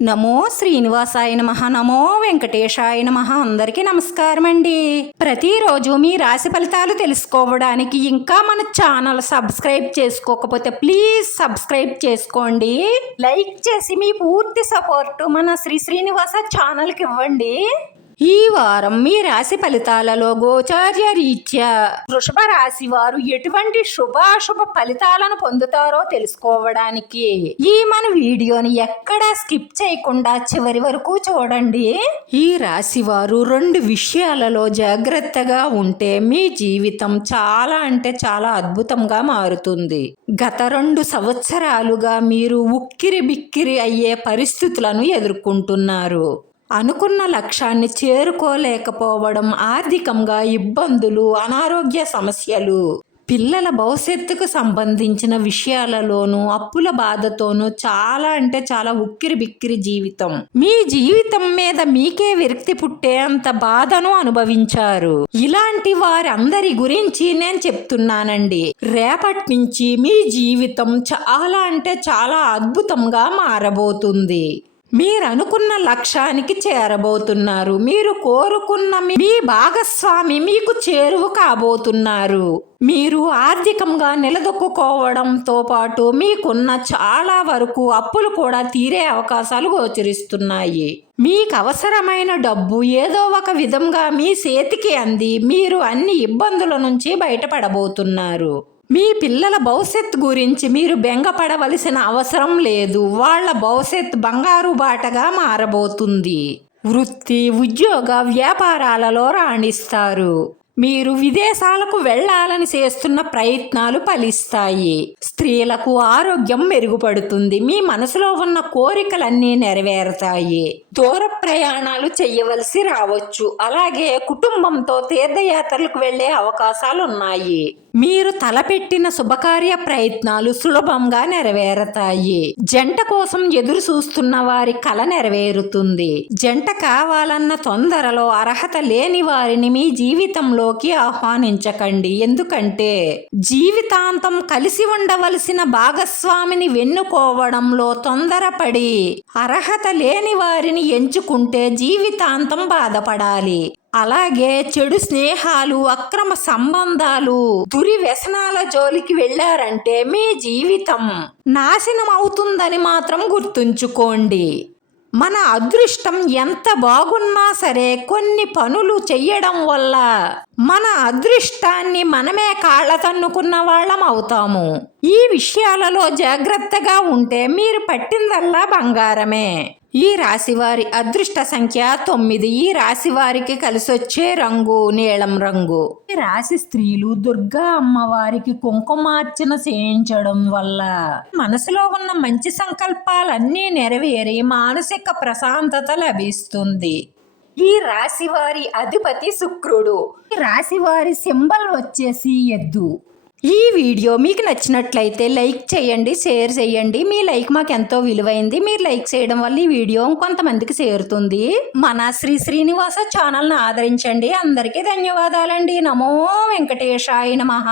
నమో శ్రీనివాసాయ నమః. నమో వెంకటేశాయ నమః. అందరికీ నమస్కారం అండి. ప్రతిరోజు మీ రాశి ఫలితాలు తెలుసుకోవడానికి ఇంకా మన ఛానల్ సబ్స్క్రైబ్ చేసుకోకపోతే ప్లీజ్ సబ్స్క్రైబ్ చేసుకోండి. లైక్ చేసి మీ పూర్తి సపోర్ట్ మన శ్రీనివాస ఛానల్కి ఇవ్వండి. ఈ వారం మీ రాశి ఫలితాలలో గోచార్య రీత్యా వృషభ రాశి వారు ఎటువంటి శుభాశుభ ఫలితాలను పొందుతారో తెలుసుకోవడానికి ఈ మన వీడియోని ఎక్కడా స్కిప్ చేయకుండా చివరి వరకు చూడండి. ఈ రాశి వారు 2 విషయాలలో జాగ్రత్తగా ఉంటే మీ జీవితం చాలా అంటే చాలా అద్భుతంగా మారుతుంది. గత 2 సంవత్సరాలుగా మీరు ఉక్కిరి బిక్కిరి అయ్యే పరిస్థితులను ఎదుర్కొంటున్నారు. అనుకున్న లక్ష్యాన్ని చేరుకోలేకపోవడం, ఆర్థికంగా ఇబ్బందులు, అనారోగ్య సమస్యలు, పిల్లల భవిష్యత్తుకు సంబంధించిన విషయాలలోనూ అప్పుల బాధతోనూ చాలా అంటే చాలా ఉక్కిరి బిక్కిరి జీవితం. మీ జీవితం మీద మీకే విరక్తి పుట్టేంత బాధను అనుభవించారు. ఇలాంటి వారందరి గురించి నేను చెప్తున్నానండి. రేపటి నుంచి మీ జీవితం చాలా అంటే చాలా అద్భుతంగా మారబోతుంది. మీరు అనుకున్న లక్ష్యానికి చేరబోతున్నారు. మీరు కోరుకున్న మీ భాగస్వామి మీకు చేరువ కాబోతున్నారు. మీరు ఆర్థికంగా నిలదొక్కుకోవడంతో పాటు మీకున్న చాలా వరకు అప్పులు కూడా తీరే అవకాశాలు గోచరిస్తున్నాయి. మీకు అవసరమైన డబ్బు ఏదో ఒక విధంగా మీ చేతికి అంది మీరు అన్ని ఇబ్బందుల నుంచి బయటపడబోతున్నారు. మీ పిల్లల భవిష్యత్తు గురించి మీరు బెంగపడవలసిన అవసరం లేదు. వాళ్ళ భవిష్యత్తు బంగారు బాటగా మారబోతుంది. వృత్తి, ఉద్యోగ, వ్యాపారాలలో రాణిస్తారు. మీరు విదేశాలకు వెళ్ళాలని చేస్తున్న ప్రయత్నాలు ఫలిస్తాయి. స్త్రీలకు ఆరోగ్యం మెరుగుపడుతుంది. మీ మనసులో ఉన్న కోరికలన్నీ నెరవేరుతాయి. దూర ప్రయాణాలు చేయవలసి రావచ్చు. అలాగే కుటుంబంతో తీర్థయాత్రలకు వెళ్లే అవకాశాలు ఉన్నాయి. మీరు తలపెట్టిన శుభకార్య ప్రయత్నాలు సులభంగా నెరవేరుతాయి. జంట కోసం ఎదురు చూస్తున్న వారి కల నెరవేరుతుంది. జంట కావాలన్న తొందరలో అర్హత లేని వారిని మీ జీవితంలోకి ఆహ్వానించకండి. ఎందుకంటే జీవితాంతం కలిసి ఉండవలసిన భాగస్వామిని వెన్నుకోవడంలో తొందరపడి అర్హత లేని వారిని ఎంచుకుంటే జీవితాంతం బాధపడాలి. అలాగే చెడు స్నేహాలు, అక్రమ సంబంధాలు, దురి వ్యసనాల జోలికి వెళ్ళారంటే మీ జీవితం నాశనం అవుతుందని మాత్రం గుర్తుంచుకోండి. మన అదృష్టం ఎంత బాగున్నా సరే కొన్ని పనులు చెయ్యడం వల్ల మన అదృష్టాన్ని మనమే కాళ్ళ తన్నుకున్న వాళ్ళం అవుతాము. ఈ విషయాలలో జాగ్రత్తగా ఉంటే మీరు పట్టిందల్లా బంగారమే. ఈ రాశివారి అదృష్ట సంఖ్య 9. ఈ రాశి వారికి కలిసొచ్చే రంగు నీలం రంగు. ఈ రాశి స్త్రీలు దుర్గా అమ్మవారికి కుంకుమార్చన చేయించడం వల్ల మనసులో ఉన్న మంచి సంకల్పాలన్నీ నెరవేరి మానసిక ప్రశాంతత లభిస్తుంది. ఈ రాశి వారి అధిపతి శుక్రుడు. ఈ రాశి వారి సింబల్ వచ్చేసి ఎద్దు. ఈ వీడియో మీకు నచ్చినట్లయితే లైక్ చేయండి, షేర్ చేయండి. మీ లైక్ మాకు ఎంతో విలువైంది. మీరు లైక్ చేయడం వల్ల ఈ వీడియో కొంతమందికి చేరుతుంది. మన శ్రీనివాస ఛానల్ని ఆదరించండి. అందరికీ ధన్యవాదాలండి. నమో వెంకటేశాయ నమః.